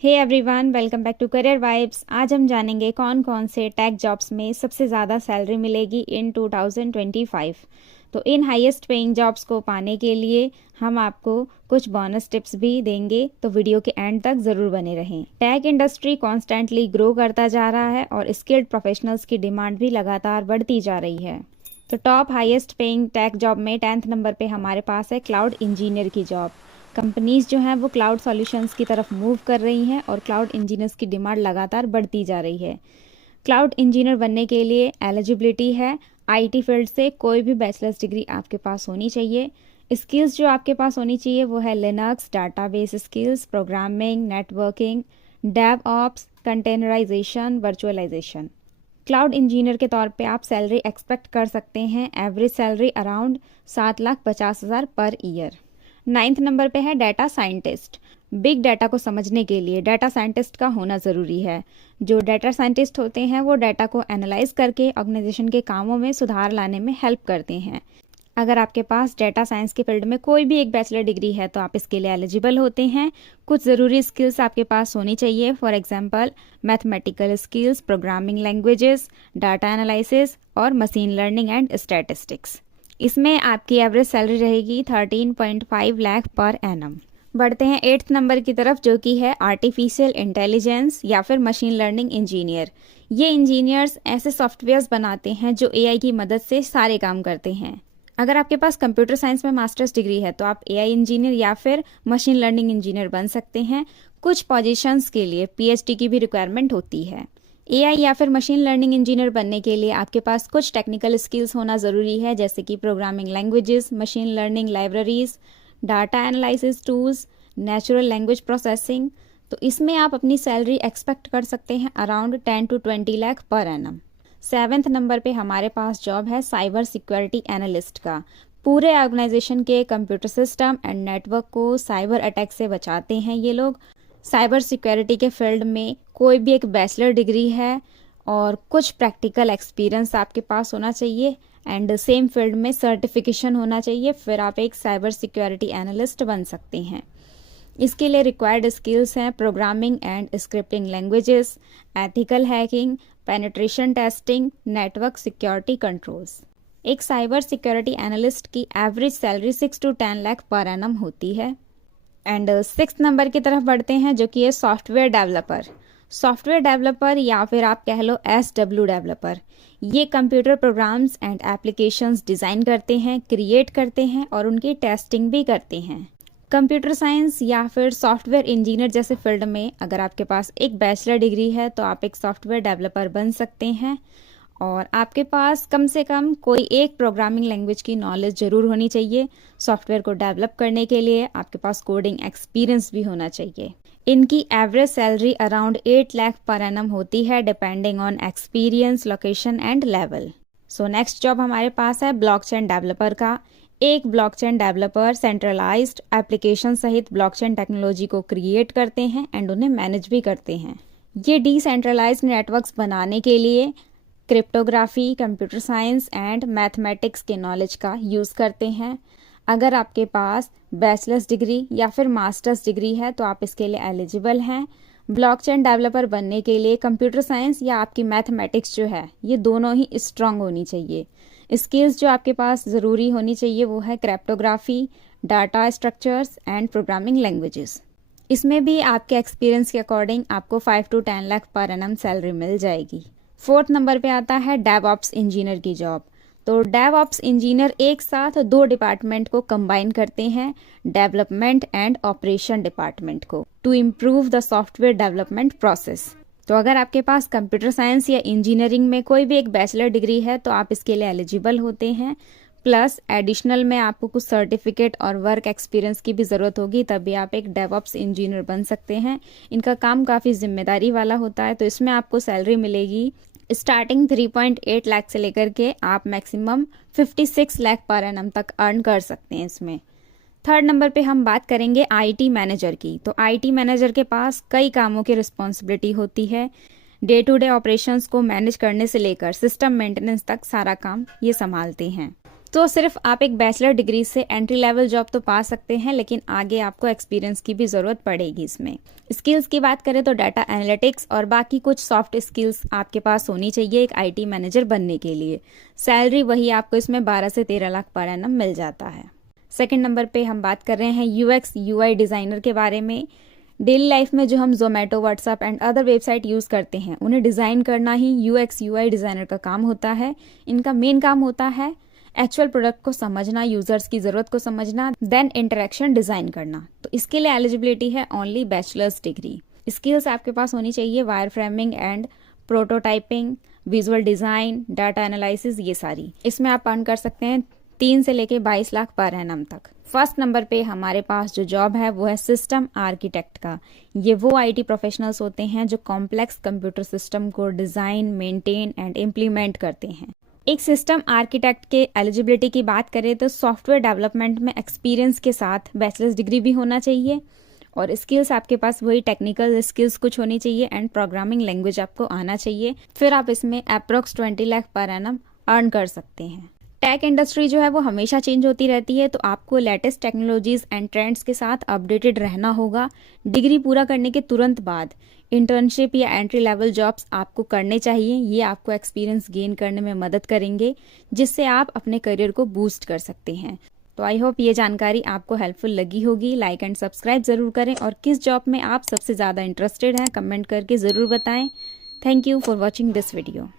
Hey everyone, welcome back to career vibes. आज हम जानेंगे कौन कौन से टेक जॉब्स में सबसे ज़्यादा सैलरी मिलेगी इन 2025। तो इन हाईएस्ट पेइंग जॉब्स को पाने के लिए हम आपको कुछ बोनस टिप्स भी देंगे, तो वीडियो के एंड तक ज़रूर बने रहें। टेक इंडस्ट्री कॉन्स्टेंटली ग्रो करता जा रहा है और स्किल्ड प्रोफेशनल्स की डिमांड भी लगातार बढ़ती जा रही है। तो top highest paying tech job में 10th नंबर पे हमारे पास है क्लाउड इंजीनियर की जॉब। कंपनीज जो हैं वो क्लाउड सॉल्यूशंस की तरफ मूव कर रही हैं और क्लाउड इंजीनियर्स की डिमांड लगातार बढ़ती जा रही है। क्लाउड इंजीनियर बनने के लिए एलिजिबिलिटी है आईटी फील्ड से कोई भी बैचलर्स डिग्री आपके पास होनी चाहिए। स्किल्स जो आपके पास होनी चाहिए वो है Linux, database skills, programming, networking, DevOps, containerisation, virtualisation. Cloud engineer के तौर पे आप सैलरी एक्सपेक्ट कर सकते हैं average salary around 7,50,000 per year. 9th number पे है डाटा साइंटिस्ट। बिग डाटा को समझने के लिए डाटा साइंटिस्ट का होना ज़रूरी है। जो डाटा साइंटिस्ट होते हैं वो डाटा को एनालाइज करके ऑर्गेनाइजेशन के कामों में सुधार लाने में हेल्प करते हैं। अगर आपके पास डाटा साइंस के फील्ड में कोई भी एक बैचलर डिग्री है तो आप इसके लिए एलिजिबल होते हैं। कुछ ज़रूरी स्किल्स आपके पास होनी चाहिए, for example mathematical skills, programming languages, data analysis और मशीन लर्निंग एंड स्टैटिस्टिक्स। इसमें आपकी एवरेज सैलरी रहेगी 13.5 लाख पर एनम। बढ़ते हैं 8th नंबर की तरफ, जो कि है आर्टिफिशियल इंटेलिजेंस या फिर मशीन लर्निंग इंजीनियर। ये इंजीनियर्स ऐसे सॉफ्टवेयर्स बनाते हैं जो एआई की मदद से सारे काम करते हैं। अगर आपके पास कंप्यूटर साइंस में मास्टर्स डिग्री है तो आप एआई इंजीनियर या फिर मशीन लर्निंग इंजीनियर बन सकते हैं। कुछ पोजीशंस के लिए पीएचडी की भी रिक्वायरमेंट होती है। एआई या फिर मशीन लर्निंग इंजीनियर बनने के लिए आपके पास कुछ टेक्निकल स्किल्स होना ज़रूरी है, जैसे कि programming languages, machine learning libraries, data analysis tools, natural language processing. तो इसमें आप अपनी सैलरी एक्सपेक्ट कर सकते हैं around 10 to 20 lakh per annum. 7th number पे हमारे पास जॉब है साइबर सिक्योरिटी एनालिस्ट का। पूरे ऑर्गेनाइजेशन के कंप्यूटर सिस्टम एंड नेटवर्क को साइबर अटैक से बचाते हैं ये लोग। साइबर सिक्योरिटी के फील्ड में कोई भी एक बैचलर डिग्री है और कुछ प्रैक्टिकल एक्सपीरियंस आपके पास होना चाहिए एंड सेम फील्ड में सर्टिफिकेशन होना चाहिए, फिर आप एक साइबर सिक्योरिटी एनालिस्ट बन सकते हैं। इसके लिए रिक्वायर्ड स्किल्स हैं programming and scripting languages, ethical hacking, penetration testing, network security controls. एक साइबर सिक्योरिटी एनालिस्ट की average salary 6 to 10 lakh per annum होती है। एंड 6th नंबर की तरफ बढ़ते हैं, जो कि है सॉफ्टवेयर डेवलपर। सॉफ्टवेयर डेवलपर या फिर आप कह लो SW डेवलपर। ये computer programs and applications design करते हैं, क्रिएट करते हैं और उनकी टेस्टिंग भी करते हैं। कंप्यूटर साइंस या फिर सॉफ्टवेयर इंजीनियर जैसे फील्ड में अगर आपके पास एक बैचलर डिग्री है तो आप एक सॉफ्टवेयर डेवलपर बन सकते हैं और आपके पास कम से कम कोई एक प्रोग्रामिंग लैंग्वेज की नॉलेज ज़रूर होनी चाहिए। सॉफ्टवेयर को डेवलप करने के लिए आपके पास कोडिंग एक्सपीरियंस भी होना चाहिए। इनकी average salary around 8 lakh per annum होती है, depending on experience, location and level. So next job हमारे पास है ब्लॉकचेन डेवलपर का। एक ब्लॉकचेन डेवलपर सेंट्रलाइज्ड एप्लीकेशन सहित ब्लॉकचेन टेक्नोलॉजी को क्रिएट करते हैं एंड उन्हें मैनेज भी करते हैं। ये डिसेंट्रलाइज्ड नेटवर्क्स बनाने के लिए cryptography, computer science and mathematics के नॉलेज का यूज़ करते हैं। अगर आपके पास बैचलर्स डिग्री या फिर मास्टर्स डिग्री है तो आप इसके लिए एलिजिबल हैं। ब्लॉकचेन डेवलपर बनने के लिए कंप्यूटर साइंस या आपकी मैथमेटिक्स जो है ये दोनों ही स्ट्रांग होनी चाहिए। स्किल्स जो आपके पास ज़रूरी होनी चाहिए वो है cryptography, data structures and programming languages. इसमें भी आपके एक्सपीरियंस के अकॉर्डिंग आपको 5 to 10 lakh per annum salary मिल जाएगी। 4th नंबर पे आता है डेवऑप्स इंजीनियर की जॉब। तो डेवऑप्स इंजीनियर एक साथ दो डिपार्टमेंट को कंबाइन करते हैं, डेवलपमेंट एंड ऑपरेशन डिपार्टमेंट को, to improve the software development process. तो अगर आपके पास कंप्यूटर साइंस या इंजीनियरिंग में कोई भी एक बैचलर डिग्री है तो आप इसके लिए एलिजिबल होते हैं। प्लस एडिशनल में आपको कुछ सर्टिफिकेट और वर्क एक्सपीरियंस की भी ज़रूरत होगी, तभी आप एक डेवऑप्स इंजीनियर बन सकते हैं। इनका काम काफ़ी जिम्मेदारी वाला होता है, तो इसमें आपको सैलरी मिलेगी स्टार्टिंग 3.8 लाख से लेकर के आप मैक्सिमम 56 लाख पर एनम तक अर्न कर सकते हैं इसमें। 3rd नंबर पे हम बात करेंगे आईटी मैनेजर की। तो आईटी मैनेजर के पास कई कामों की रिस्पॉन्सिबिलिटी होती है। डे टू डे ऑपरेशंस को मैनेज करने से लेकर सिस्टम मेंटेनेंस तक सारा काम ये संभालते हैं। तो सिर्फ आप एक बैचलर डिग्री से एंट्री लेवल जॉब तो पा सकते हैं, लेकिन आगे आपको एक्सपीरियंस की भी ज़रूरत पड़ेगी इसमें। स्किल्स की बात करें तो डाटा एनालिटिक्स और बाकी कुछ सॉफ्ट स्किल्स आपके पास होनी चाहिए एक आईटी मैनेजर बनने के लिए। सैलरी वही आपको इसमें 12 से 13 लाख पर एनम मिल जाता है। सेकेंड नंबर पे हम बात कर रहे हैं यूएक्स यूआई डिज़ाइनर के बारे में। डेली लाइफ में जो हम Zomato, WhatsApp and other website use करते हैं, उन्हें डिज़ाइन करना ही यूएक्स यूआई डिज़ाइनर का काम होता है। इनका मेन काम होता है एक्चुअल प्रोडक्ट को समझना, यूजर्स की ज़रूरत को समझना, देन इंटरेक्शन डिज़ाइन करना। तो इसके लिए एलिजिबिलिटी है ओनली बैचलर्स डिग्री। स्किल्स आपके पास होनी चाहिए wire framing and prototyping, visual design, data analysis, ये सारी। इसमें आप अर्न कर सकते हैं 3 से लेके 22 लाख पर एनम तक। फर्स्ट नंबर पे हमारे पास जो जॉब है वो है सिस्टम आर्किटेक्ट का। ये वो आईटी प्रोफेशनल्स होते हैं जो कॉम्प्लेक्स कंप्यूटर सिस्टम को डिज़ाइन, मेंटेन एंड इम्प्लीमेंट करते हैं। एक सिस्टम आर्किटेक्ट के एलिजिबिलिटी की बात करें तो सॉफ्टवेयर डेवलपमेंट में एक्सपीरियंस के साथ बैचलर्स डिग्री भी होना चाहिए, और स्किल्स आपके पास वही टेक्निकल स्किल्स कुछ होनी चाहिए एंड प्रोग्रामिंग लैंग्वेज आपको आना चाहिए। फिर आप इसमें approx 20 lakh per annum earn कर सकते हैं। टेक इंडस्ट्री जो है वो हमेशा चेंज होती रहती है, तो आपको लेटेस्ट टेक्नोलॉजीज एंड ट्रेंड्स के साथ अपडेटेड रहना होगा। डिग्री पूरा करने के तुरंत बाद इंटर्नशिप या एंट्री लेवल जॉब्स आपको करने चाहिए। ये आपको एक्सपीरियंस गेन करने में मदद करेंगे, जिससे आप अपने करियर को बूस्ट कर सकते हैं। तो आई होप ये जानकारी आपको हेल्पफुल लगी होगी। लाइक एंड सब्सक्राइब जरूर करें, और किस जॉब में आप सबसे ज़्यादा इंटरेस्टेड हैं कमेंट करके ज़रूर बताएं। Thank you for watching this video.